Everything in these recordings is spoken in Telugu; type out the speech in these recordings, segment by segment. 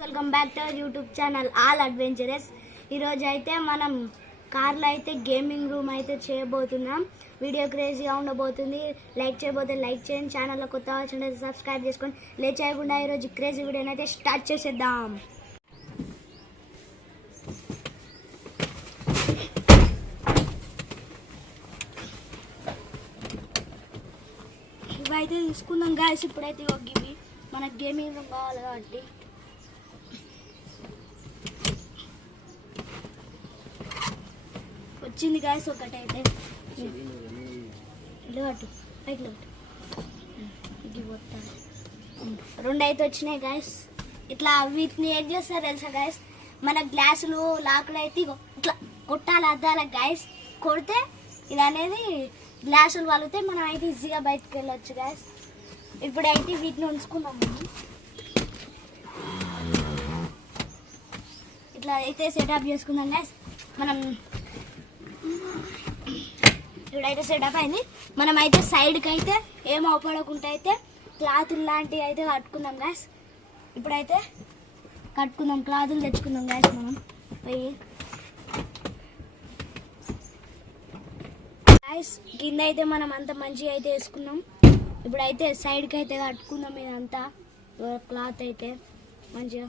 Welcome back to YouTube channel all adventurous. ఈరోజు అయితే మనం కార్లో అయితే గేమింగ్ రూమ్ అయితే చేయబోతున్నాం. వీడియో క్రేజీగా ఉండబోతుంది. లైక్ చేయబోతే లైక్ చేయండి, ఛానల్లో కొత్త వచ్చిన సబ్స్క్రైబ్ చేసుకొని లేట్ చేయకుండా ఈరోజు క్రేజీ వీడియోని అయితే స్టార్ట్ చేసేద్దాం. ఇవైతే తీసుకుందాం గాయస్. ఇప్పుడైతే ఇవి మనకు గేమింగ్ రూమ్ కావాలి కాబట్టి వచ్చింది గాయస్. ఒకటైతే రెండు అయితే వచ్చినాయి గాయస్. ఇట్లా వీటిని ఏం చేస్తారు తెలుసా గాయస్, మన గ్లాసులు లాకులు అయితే ఇట్లా కొట్టాలి అద్దాల గాయస్. కొడితే ఇది అనేది గ్లాసులు వలిగితే మనం అయితే ఈజీగా బయటకు వెళ్ళొచ్చు గాయస్. ఇప్పుడైతే వీటిని ఉంచుకున్నాం మనం. ఇట్లా అయితే సెటప్ చేసుకుందాం గాయస్. మనం ఇప్పుడైతే సెటప్ అయింది. మనం అయితే సైడ్కి అయితే ఏం అవపడకుండా అయితే క్లాతులు లాంటివి అయితే కట్టుకుందాం గాయస్. ఇప్పుడైతే కట్టుకుందాం, క్లాతులు తెచ్చుకుందాం గాయస్. మనం పోయి గాయస్ కింద అయితే మనం అంత మంచిగా అయితే వేసుకున్నాం. ఇప్పుడైతే సైడ్కి అయితే కట్టుకుందాం. ఇదంతా క్లాత్ అయితే మంచిగా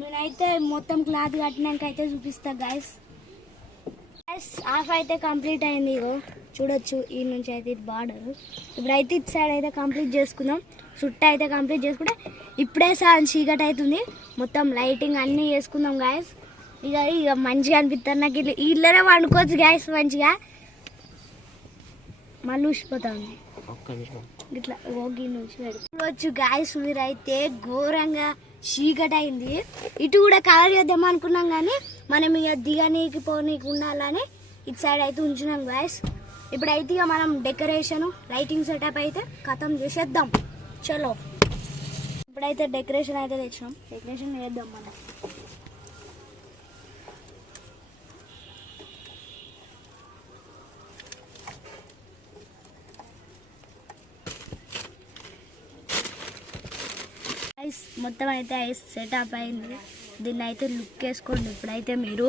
నేనైతే మొత్తం క్లాత్ కట్టినాక అయితే చూపిస్తా గాయస్. హాఫ్ అయితే కంప్లీట్ అయింది. ఇగో చూడొచ్చు, ఈ నుంచి అయితే ఇది బార్డర్. ఇప్పుడైతే ఇటు సైడ్ అయితే కంప్లీట్ చేసుకుందాం. చుట్టూ అయితే కంప్లీట్ చేసుకుంటే ఇప్పుడే చీకటి అవుతుంది. మొత్తం లైటింగ్ అన్నీ చేసుకుందాం గాయస్. ఇక మంచిగా అనిపిస్తారు నాకు. ఇళ్ళనే వండుకోవచ్చు గాయస్ మంచిగా. మళ్ళీ ఊసిపోతాం ఇట్లా ఓగి నుంచి చూడవచ్చు గాయస్. మీరైతే ఘోరంగా చీకటి అయింది. ఇటు కూడా కవర్ చేద్దాం అనుకున్నాం కానీ మనం ఇక దిగనీకి పోనీకి ఉండాలని ఇటు సైడ్ అయితే ఉంచున్నాం గాయస్. ఇప్పుడైతే ఇక మనం డెకరేషన్ లైటింగ్ సెటప్ అయితే ఖతం చేసేద్దాం. చలో ఇప్పుడైతే డెకరేషన్ అయితే తెచ్చినాం. డెకరేషన్ చేద్దాం మనం. మొత్తం అయితే ఐస్ సెటప్ అయింది. దీన్ని అయితే లుక్ వేసుకోండి. ఇప్పుడైతే మీరు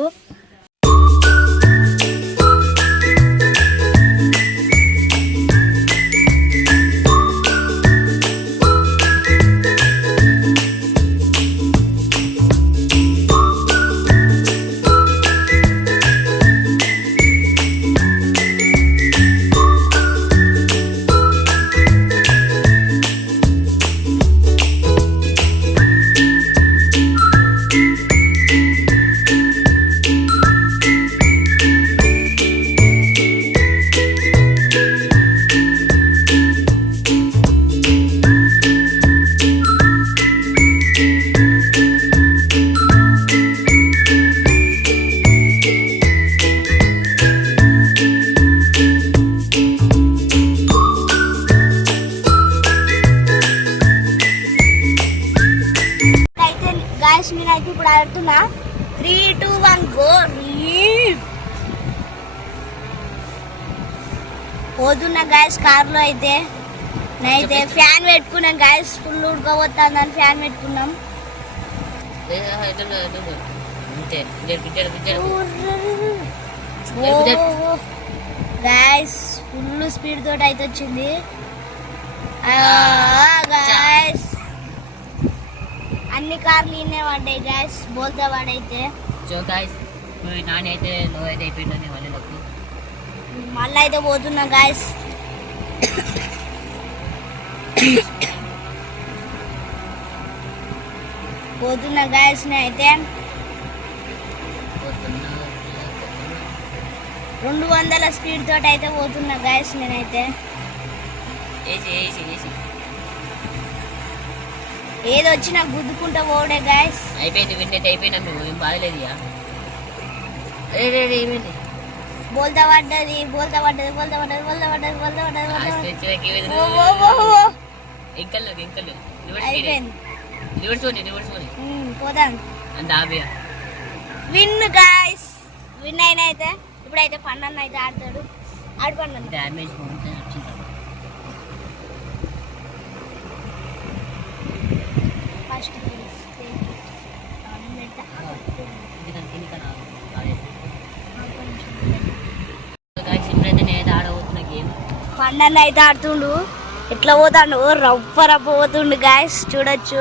నేనైతే ఇప్పుడు ఆడుతున్నా. 3, 2, 1 గో. పోతున్నా గాయస్ కార్లో అయితే. నేనైతే ఫ్యాన్ పెట్టుకున్నాం గాయస్. ఫుల్ ఉడకపోతుందని ఫ్యాన్ పెట్టుకున్నాం. గాయస్ ఫుల్ స్పీడ్ తోటి అయితే వచ్చింది గాయస్. అన్ని కార్లు ఇన్నే పడ్డాయి గాయస్. బోల్తా వాడైతే నాని అయితే లో అయితే అయిపోయిందని మళ్ళీ అయితే పోతున్నా గాయస్. పోతున్నా గాయస్. నేనైతే 200 స్పీడ్ తోటి అయితే పోతున్నా గాయస్. నేనైతే ఏది వచ్చినా గుద్దుకుంటా పోడే గాయస్. అయిపోయింది విన్నైతే అయిపోయినా మేము ఏం బాధలేదు. బోల్తా పడ్డది. అయిపోయింది. పోదాం. విన్ గాయస్ విన్ అయిన అయితే ఇప్పుడైతే పండన్న అయితే ఆడతాడు ఆడుపండి డ్యామేజ్ వచ్చింది ఫస్ట్ ఇప్పుడైతే నేనైతే ఆడబోతున్నా గేమ్ పండన్న అయితే ఆడుతుండు ఎట్లా పోతాడు రప్ప రప్ప పోతుండు గాయస్ చూడొచ్చు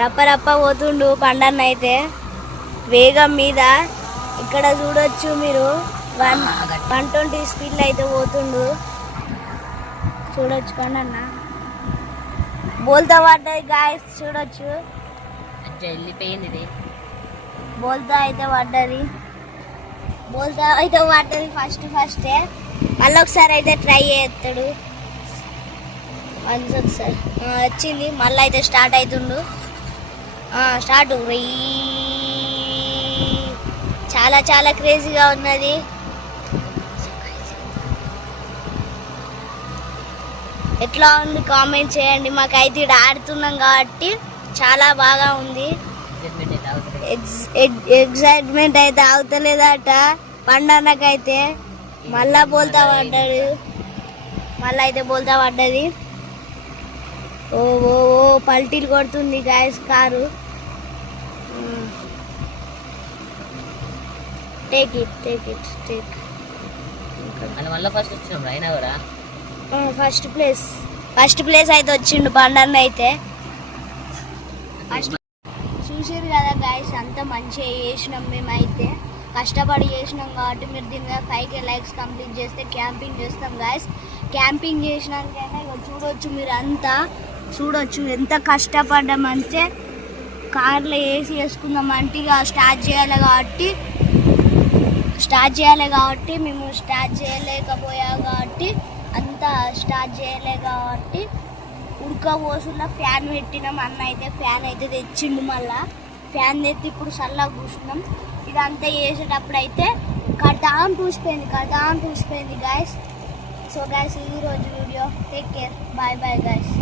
రప్ప రప్ప పోతుండు పండన్న అయితే వేగం మీద ఇక్కడ చూడొచ్చు మీరు 120 స్పీడ్లో అయితే పోతుండు చూడొచ్చు పండన్న బోల్తా పడ్డది గాయస్ చూడొచ్చు వెళ్ళిపోయింది ఇది బోల్తా అయితే పడ్డది ఫస్టే మళ్ళీ ఒకసారి అయితే ట్రై చేస్తాడు ఒకసారి వచ్చింది మళ్ళీ అయితే స్టార్ట్ అవుతుండు స్టార్ట్ చాలా చాలా క్రేజీగా ఉన్నది ఎట్లా ఉంది కామెంట్ చేయండి మాకైతే ఇక్కడ ఆడుతున్నాం కాబట్టి చాలా బాగా ఉంది ఎగ్జైట్మెంట్ అయితే అవుతలేదట పండన్నకైతే మళ్ళా బోల్తా పడ్డాడు మళ్ళీ అయితే బోల్తా పడ్డది ఓ ఓ ఓ పల్టీలు కొడుతుంది గాయస్ కారు టేక్ మళ్ళీ ఫస్ట్ వచ్చినాం అయినా కూడా ఫస్ట్ ప్లేస్ అయితే వచ్చిండు పండన్న అయితే చూసారు కదా గాయస్ అంతా మంచిగా చేసినాం మేమైతే కష్టపడి చేసినాం కాబట్టి మీరు దీని మీద 5K లైక్స్ కంప్లీట్ చేస్తే క్యాంపింగ్ చేస్తాం గాయస్ క్యాంపింగ్ చేసినాకైనా ఇక చూడొచ్చు మీరు అంతా చూడొచ్చు ఎంత కష్టపడ్డామంటే కార్లో ఏసీ వేసుకుందామంటే ఇక స్టార్ట్ చేయాలి కాబట్టి మేము స్టార్ట్ చేయలేకపోయాం కాబట్టి అంతా స్టార్ట్ చేయలే కాబట్టి ఉడకపోసులో ఫ్యాన్ పెట్టినాం అన్న అయితే ఫ్యాన్ అయితే తెచ్చిండు మళ్ళా ఫ్యాన్ తెచ్చి ఇప్పుడు చల్లగా కూర్చున్నాం ఇదంతా చేసేటప్పుడు అయితే కడదాం చూసిపోయింది గాయస్ సో గాయస్ ఈ రోజు video take care bye guys